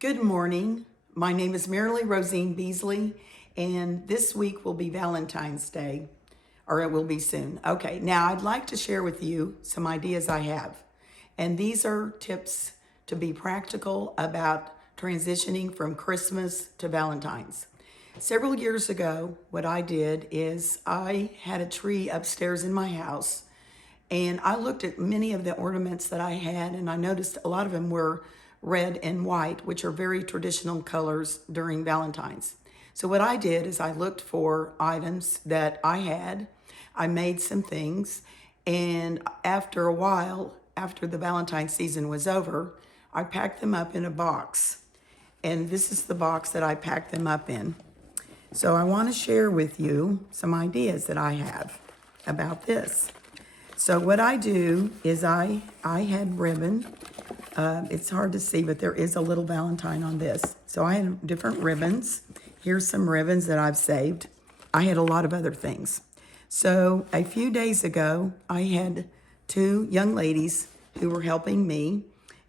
Good morning. My name is Marilee Rosine Beasley, and this week will be Valentine's Day, or it will be soon. Okay, now I'd like to share with you some ideas I have. And these are tips to be practical about transitioning from Christmas to Valentine's. Several years ago, what I did is I had a tree upstairs in my house, and I looked at many of the ornaments that I had, and I noticed a lot of them were red and white, which are very traditional colors during Valentine's. So what I did is I looked for items that I had. I made some things, and after a while, after the Valentine's season was over, I packed them up in a box. And this is the box that I packed them up in. So I want to share with you some ideas that I have about this. So what I do is I had ribbon. It's hard to see, but there is a little Valentine on this. So I had different ribbons. Here's some ribbons that I've saved. I had a lot of other things. So a few days ago, I had two young ladies who were helping me,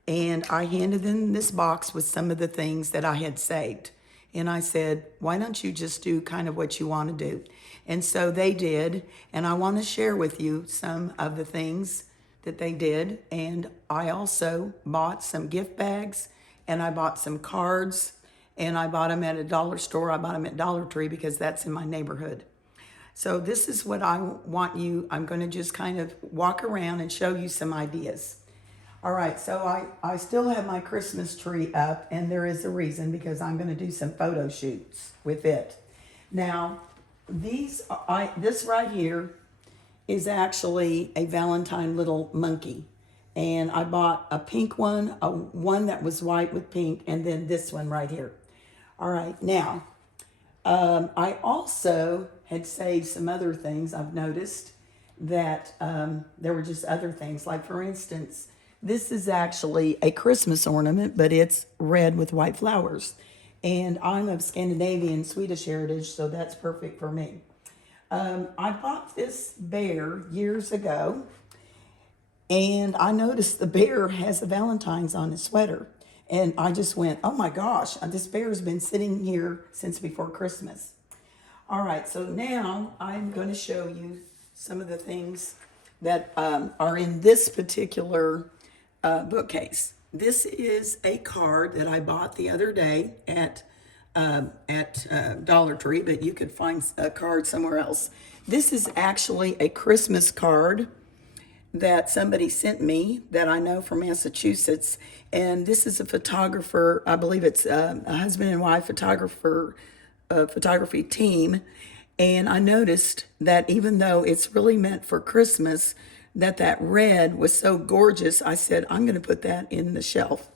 and I handed them this box with some of the things that I had saved. And I said, why don't you just do kind of what you want to do? And so they did, and I want to share with you some of the things that they did. And I also bought some gift bags, and I bought some cards, and I bought them at a dollar store. I bought them at Dollar Tree because that's in my neighborhood. So this is what I want you, I'm going to just kind of walk around and show you some ideas. All right, so I still have my Christmas tree up, and there is a reason, because I'm going to do some photo shoots with it. Now, this right here is actually a Valentine little monkey. And I bought a pink one, one that was white with pink, and then this one right here. All right, now, I also had saved some other things. I've noticed that there were just other things. Like, for instance, this is actually a Christmas ornament, but it's red with white flowers. And I'm of Scandinavian Swedish heritage, so that's perfect for me. I bought this bear years ago, and I noticed the bear has a Valentine's on his sweater. And I just went, oh my gosh, this bear's been sitting here since before Christmas. All right, so now I'm going to show you some of the things that are in this particular bookcase. This is a card that I bought the other day at Dollar Tree, but you could find a card somewhere else. This is actually a Christmas card that somebody sent me that I know from Massachusetts, and this is a photographer. I believe it's a husband and wife photography team, and I noticed that even though it's really meant for Christmas, that red was so gorgeous, I said, I'm going to put that in the shelf.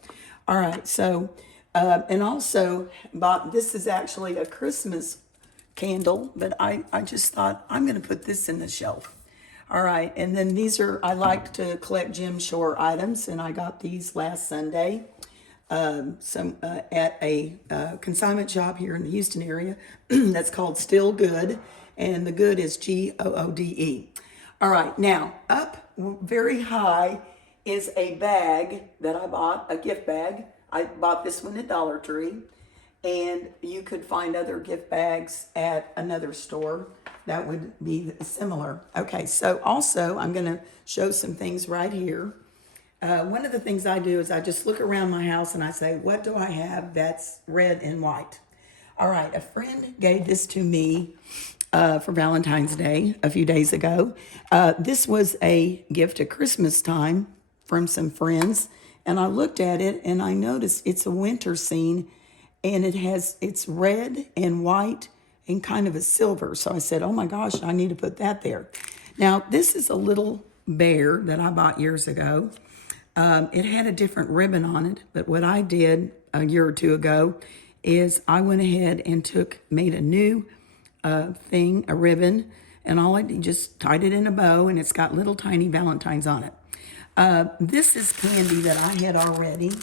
All right, so, and also this is actually a Christmas candle, but I just thought, I'm going to put this in the shelf. All right, and then I like to collect Jim Shore items, and I got these last Sunday at a consignment shop here in the Houston area that's called Still Good, and the good is Goode. All right, now up very high is a bag that I bought, a gift bag. I bought this one at Dollar Tree, and you could find other gift bags at another store that would be similar. Okay, so also I'm going to show some things right here. One of the things I do is I just look around my house and I say, what do I have that's red and white? All right, a friend gave this to me for Valentine's Day a few days ago. This was a gift at Christmas time from some friends, and I looked at it and I noticed it's a winter scene, and it's red and white and kind of a silver. So I said, oh my gosh, I need to put that there. Now, this is a little bear that I bought years ago. It had a different ribbon on it, but what I did a year or two ago is I went ahead and made a new thing, a ribbon, and all I did, just tied it in a bow, and it's got little tiny Valentines on it. This is candy that I had already.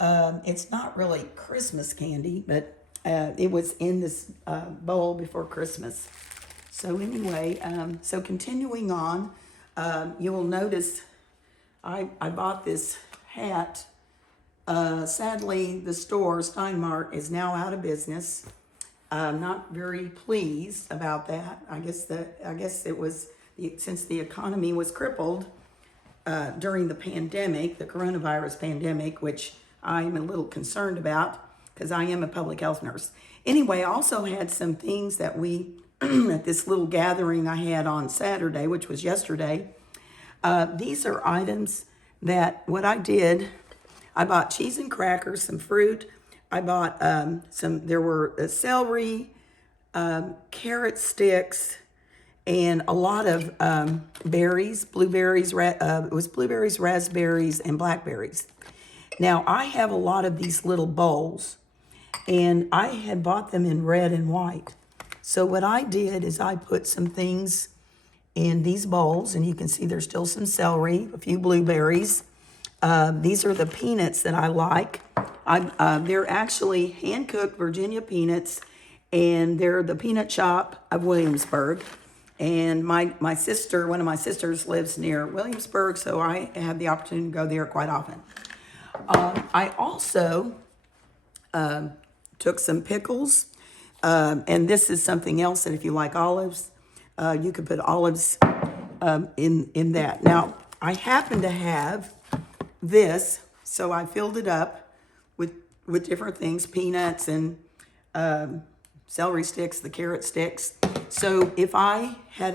It's not really Christmas candy, but it was in this bowl before Christmas. So anyway, so continuing on, you will notice I bought this hat Sadly, the store, Steinmart, is now out of business. I'm not very pleased about that. I guess it was, since the economy was crippled during the pandemic, the coronavirus pandemic, which I'm a little concerned about because I am a public health nurse. Anyway, I also had some things that we, at this little gathering I had on Saturday, which was yesterday. These are items that what I did, I bought cheese and crackers, some fruit. I bought there were celery, carrot sticks, and a lot of berries, blueberries, it was blueberries, raspberries, and blackberries. Now, I have a lot of these little bowls, and I had bought them in red and white. So what I did is I put some things in these bowls, and you can see there's still some celery, a few blueberries. These are the peanuts that I like. They're actually hand-cooked Virginia peanuts, and they're the peanut shop of Williamsburg. And my sister, one of my sisters, lives near Williamsburg, so I have the opportunity to go there quite often. I also took some pickles, and this is something else that if you like olives, you could put olives in that. Now, I happen to have this, so I filled it up with different things, peanuts and celery sticks, the carrot sticks. So if I had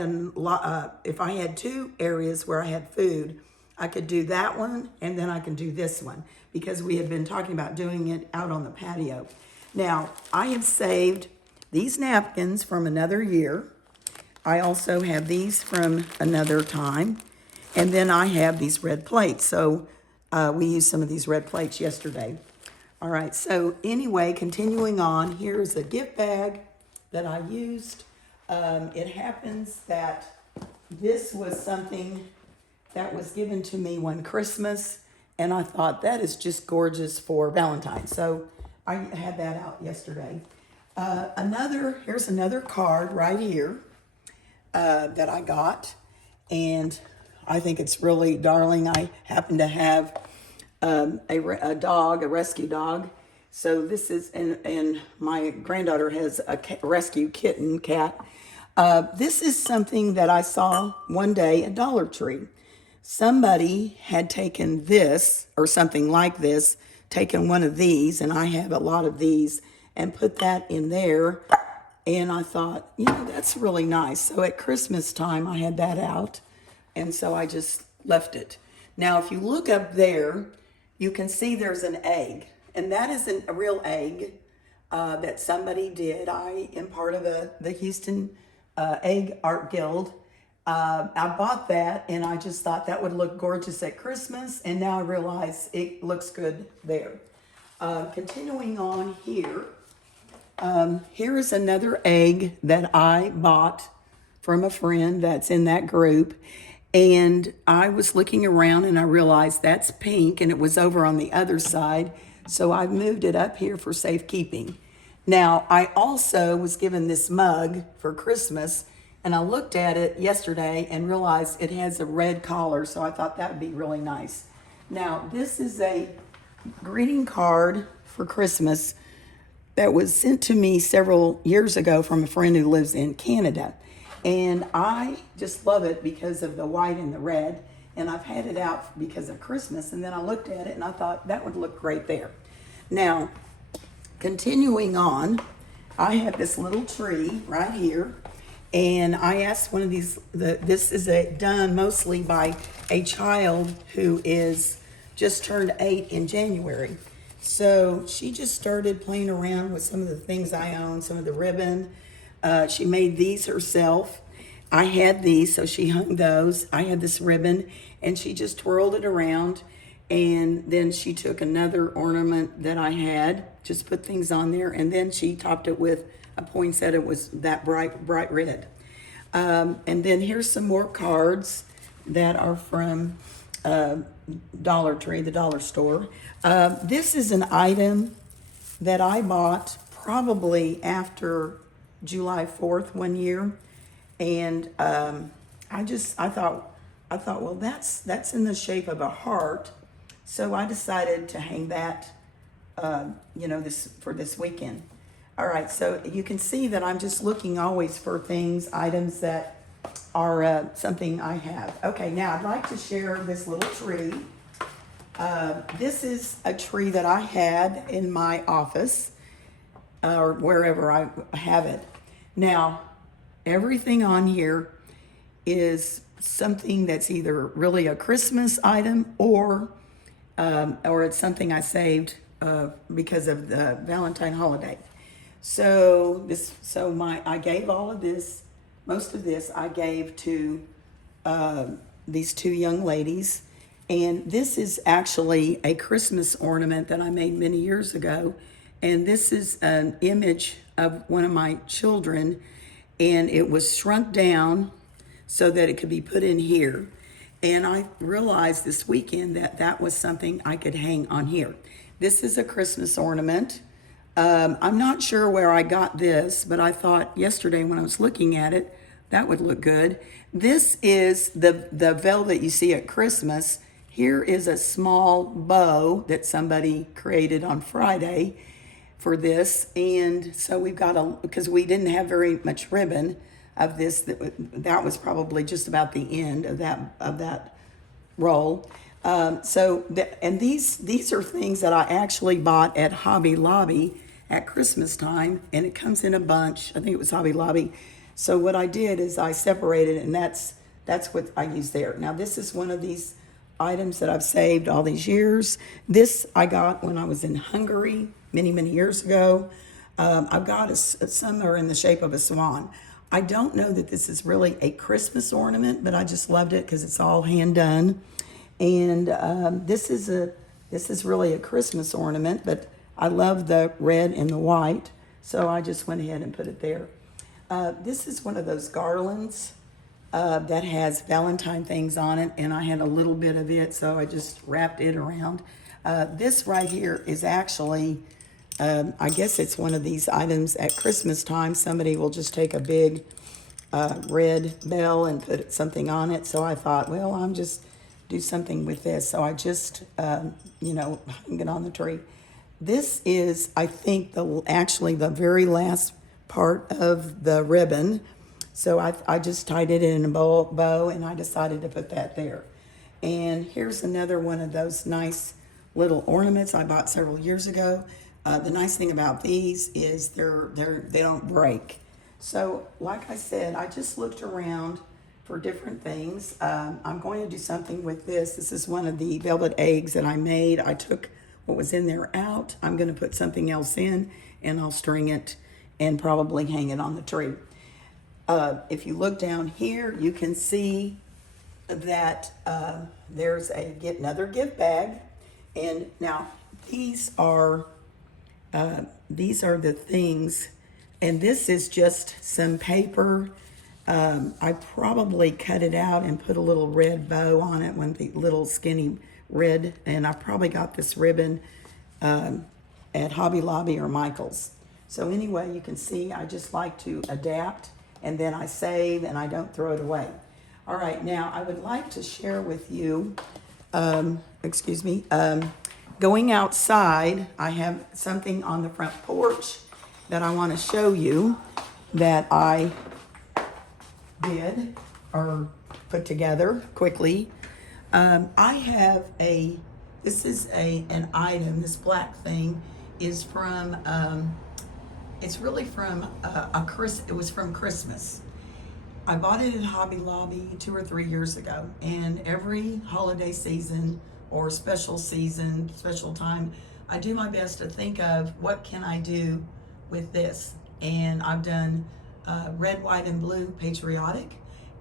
if I had two areas where I had food, I could do that one, and then I can do this one, because we had been talking about doing it out on the patio. Now, I have saved these napkins from another year. I also have these from another time. And then I have these red plates. So we used some of these red plates yesterday. All right, so anyway, continuing on, here's a gift bag that I used. It happens that this was something that was given to me one Christmas, and I thought that is just gorgeous for Valentines. So I had that out yesterday. Here's another card right here that I got, and I think it's really darling. I happen to have a dog, a rescue dog. So this is, and my granddaughter has a rescue kitten, cat. This is something that I saw one day at Dollar Tree. Somebody had taken this, or something like this, taken one of these, and I have a lot of these, and put that in there. And I thought, that's really nice. So at Christmas time, I had that out, and so I just left it. Now, if you look up there, you can see there's an egg, and that isn't a real egg that somebody did. I am part of the Houston Egg Art Guild. I bought that, and I just thought that would look gorgeous at Christmas, and now I realize it looks good there. Continuing on here, here is another egg that I bought from a friend that's in that group, and I was looking around, and I realized that's pink, and it was over on the other side, so I moved it up here for safekeeping. Now, I also was given this mug for Christmas, and I looked at it yesterday and realized it has a red collar, so I thought that would be really nice. Now, this is a greeting card for Christmas that was sent to me several years ago from a friend who lives in Canada. And I just love it because of the white and the red. And I've had it out because of Christmas. And then I looked at it and I thought that would look great there. Now, continuing on, I have this little tree right here. And I asked one of these, this is done mostly by a child who is just turned 8 in January. So she just started playing around with some of the things I own, some of the ribbon. She made these herself. I had these, so she hung those. I had this ribbon, and she just twirled it around. And then she took another ornament that I had, just put things on there, and then she topped it with a poinsettia. It was that bright red. And then here's some more cards that are from Dollar Tree, the dollar store. This is an item that I bought probably after July 4th one year, and I thought, well, that's in the shape of a heart, So I decided to hang that, for this weekend. All right, so you can see that I'm just looking always for items that are something I have. Okay, now I'd like to share this little tree. This is a tree that I had in my office or wherever I have it. Now, everything on here is something that's either really a Christmas item or it's something I saved because of the Valentine holiday. So I gave all of this, most of this I gave to these two young ladies. And this is actually a Christmas ornament that I made many years ago. And this is an image of one of my children, and it was shrunk down so that it could be put in here. And I realized this weekend that that was something I could hang on here. This is a Christmas ornament. I'm not sure where I got this, but I thought yesterday when I was looking at it, that would look good. This is the velvet you see at Christmas. Here is a small bow that somebody created on Friday for this. And so we've got because we didn't have very much ribbon of this, that was probably just about the end of that roll. And these are things that I actually bought at Hobby Lobby at Christmas time, and it comes in a bunch. I think it was Hobby Lobby. So what I did is I separated it, and that's what I used there. Now this is one of these items that I've saved all these years. This I got when I was in Hungary many, many years ago. I've got some are in the shape of a swan. I don't know that this is really a Christmas ornament, but I just loved it because it's all hand done. And this is really a Christmas ornament, but I love the red and the white, so I just went ahead and put it there. This is one of those garlands that has Valentine things on it, and I had a little bit of it, so I just wrapped it around. This right here is actually, I guess it's one of these items at Christmas time. Somebody will just take a big red bell and put something on it. So I thought, well, I'm just do something with this. So I just, hung it on the tree. This is, I think, actually the very last part of the ribbon. So I just tied it in a bow, and I decided to put that there. And here's another one of those nice little ornaments I bought several years ago. The nice thing about these is they don't break. So like I said, I just looked around for different things. I'm going to do something with this. This is one of the velvet eggs that I made. I took what was in there out. I'm going to put something else in, and I'll string it and probably hang it on the tree. If you look down here, you can see that there's another gift bag. And now these are the things, and this is just some paper. I probably cut it out and put a little red bow on it, one the little skinny red, and I probably got this ribbon at Hobby Lobby or Michael's. So anyway, you can see I just like to adapt, and then I save and I don't throw it away. All right, now I would like to share with you, going outside. I have something on the front porch that I want to show you that I did or put together quickly. I have this is an item, this black thing is from, it's really from it was from Christmas. I bought it at Hobby Lobby 2 or 3 years ago, and every holiday season or special season, special time, I do my best to think of what can I do with this. And I've done red, white, and blue patriotic.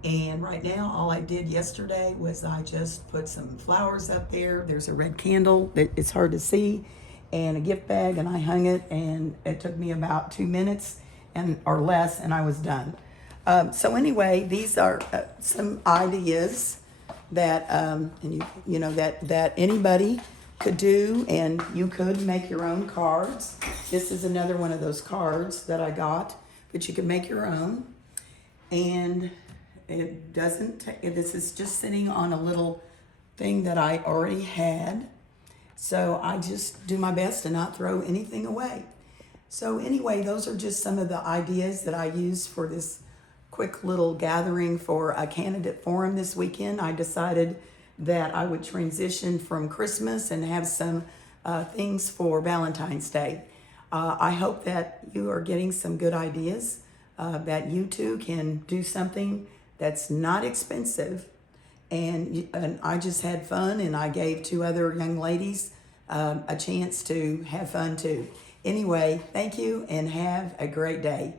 And right now, all I did yesterday was I just put some flowers up there. There's a red candle that it's hard to see, and a gift bag, and I hung it, and it took me about 2 minutes or less, and I was done. So anyway, these are some ideas that that anybody could do, and you could make your own cards. This is another one of those cards that I got, but you can make your own. And this is just sitting on a little thing that I already had. So I just do my best to not throw anything away. So anyway, those are just some of the ideas that I use for this quick little gathering for a candidate forum this weekend. I decided that I would transition from Christmas and have some things for Valentine's Day. I hope that you are getting some good ideas, that you too can do something that's not expensive. And I just had fun, and I gave two other young ladies a chance to have fun too. Anyway, thank you and have a great day.